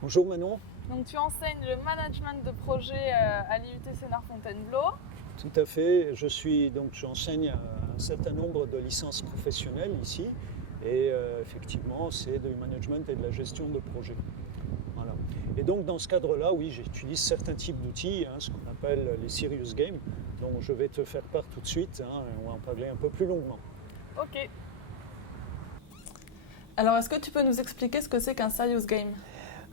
Bonjour Manon. Donc tu enseignes le management de projet à l'IUT Sénart-Fontainebleau. Tout à fait. J'enseigne un certain nombre de licences professionnelles ici et effectivement c'est du management et de la gestion de projet. Voilà. Et donc dans ce cadre-là, oui, j'utilise certains types d'outils, ce qu'on appelle les serious games, dont je vais te faire part tout de suite, et on va en parler un peu plus longuement. Ok. Alors est-ce que tu peux nous expliquer ce que c'est qu'un serious game?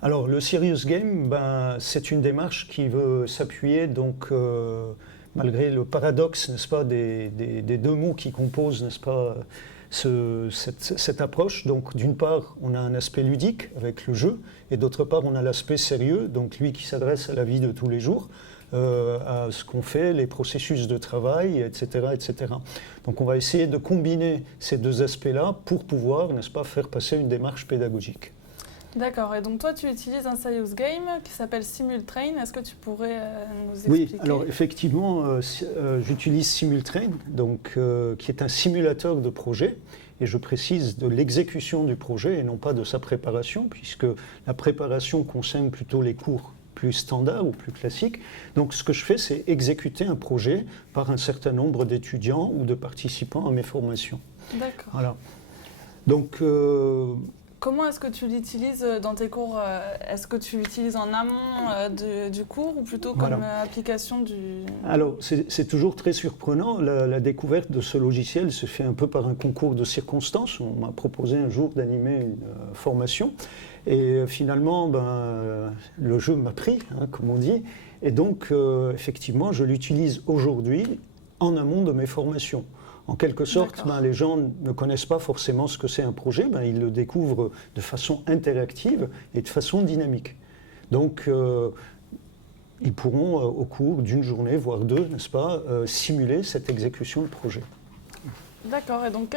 Alors le serious game, c'est une démarche qui veut s'appuyer malgré le paradoxe, n'est-ce pas, des deux mots qui composent, n'est-ce pas, cette approche. Donc d'une part, on a un aspect ludique avec le jeu, et d'autre part, on a l'aspect sérieux, donc lui qui s'adresse à la vie de tous les jours, à ce qu'on fait, les processus de travail, etc., etc. Donc on va essayer de combiner ces deux aspects-là pour pouvoir, n'est-ce pas, faire passer une démarche pédagogique. D'accord, et donc toi tu utilises un serious game qui s'appelle Simultrain. Est-ce que tu pourrais nous expliquer? Oui, alors effectivement, j'utilise Simultrain, qui est un simulateur de projet, et je précise de l'exécution du projet et non pas de sa préparation, puisque la préparation concerne plutôt les cours plus standards ou plus classiques. Donc ce que je fais, c'est exécuter un projet par un certain nombre d'étudiants ou de participants à mes formations. D'accord. Voilà. Donc comment est-ce que tu l'utilises dans tes cours? Est-ce que tu l'utilises en amont du cours ou plutôt comme application du... Alors, c'est toujours très surprenant. La découverte de ce logiciel se fait un peu par un concours de circonstances. On m'a proposé un jour d'animer une formation. Et finalement, le jeu m'a pris, comme on dit. Et donc, effectivement, je l'utilise aujourd'hui en amont de mes formations. En quelque sorte, les gens ne connaissent pas forcément ce que c'est un projet, ils le découvrent de façon interactive et de façon dynamique. Donc, ils pourront, au cours d'une journée, voire deux, n'est-ce pas, simuler cette exécution de projet. D'accord, et donc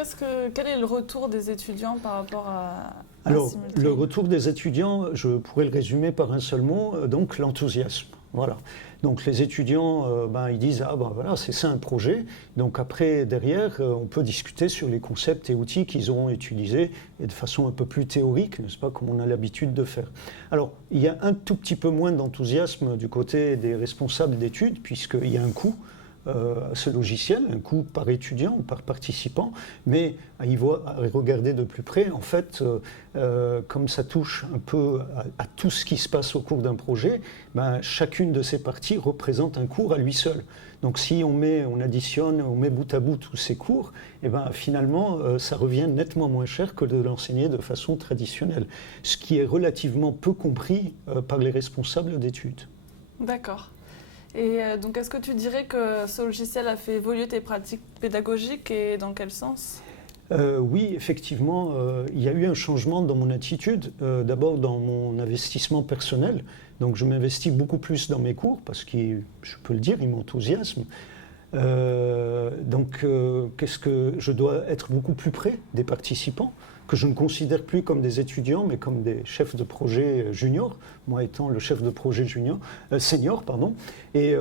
quel est le retour des étudiants par rapport à Alors, Simultrain? le retour des étudiants, je pourrais le résumer par un seul mot, donc l'enthousiasme. Voilà. Donc les étudiants, ils disent voilà, c'est ça un projet. Donc après, derrière, on peut discuter sur les concepts et outils qu'ils auront utilisés et de façon un peu plus théorique, n'est-ce pas, comme on a l'habitude de faire. Alors, il y a un tout petit peu moins d'enthousiasme du côté des responsables d'études, puisqu'il y a un coût à ce logiciel, un coût par étudiant ou par participant, mais à regarder de plus près, en fait, comme ça touche un peu à tout ce qui se passe au cours d'un projet, chacune de ces parties représente un cours à lui seul. Donc si on additionne, on met bout à bout tous ces cours, finalement, ça revient nettement moins cher que de l'enseigner de façon traditionnelle, ce qui est relativement peu compris par les responsables d'études. D'accord. Et donc, est-ce que tu dirais que ce logiciel a fait évoluer tes pratiques pédagogiques et dans quel sens? Oui, effectivement, il y a eu un changement dans mon attitude. D'abord dans mon investissement personnel. Donc je m'investis beaucoup plus dans mes cours parce que, je peux le dire, ils m'enthousiasment. Qu'est-ce que je dois être beaucoup plus près des participants, que je ne considère plus comme des étudiants, mais comme des chefs de projet juniors, moi étant le chef de projet senior, pardon. Et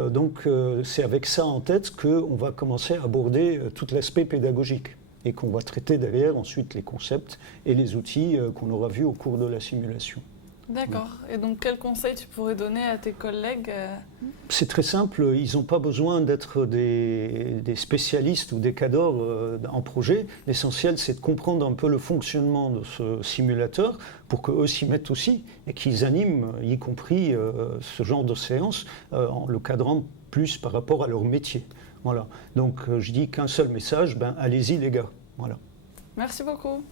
c'est avec ça en tête qu'on va commencer à aborder tout l'aspect pédagogique et qu'on va traiter derrière ensuite les concepts et les outils qu'on aura vus au cours de la simulation. D'accord. Et donc, quel conseil tu pourrais donner à tes collègues? C'est très simple, ils n'ont pas besoin d'être des spécialistes ou des cadors en projet. L'essentiel, c'est de comprendre un peu le fonctionnement de ce simulateur pour qu'eux s'y mettent aussi et qu'ils animent, y compris ce genre de séance, en le cadrant plus par rapport à leur métier. Voilà. Donc, je dis qu'un seul message, allez-y les gars. Voilà. Merci beaucoup.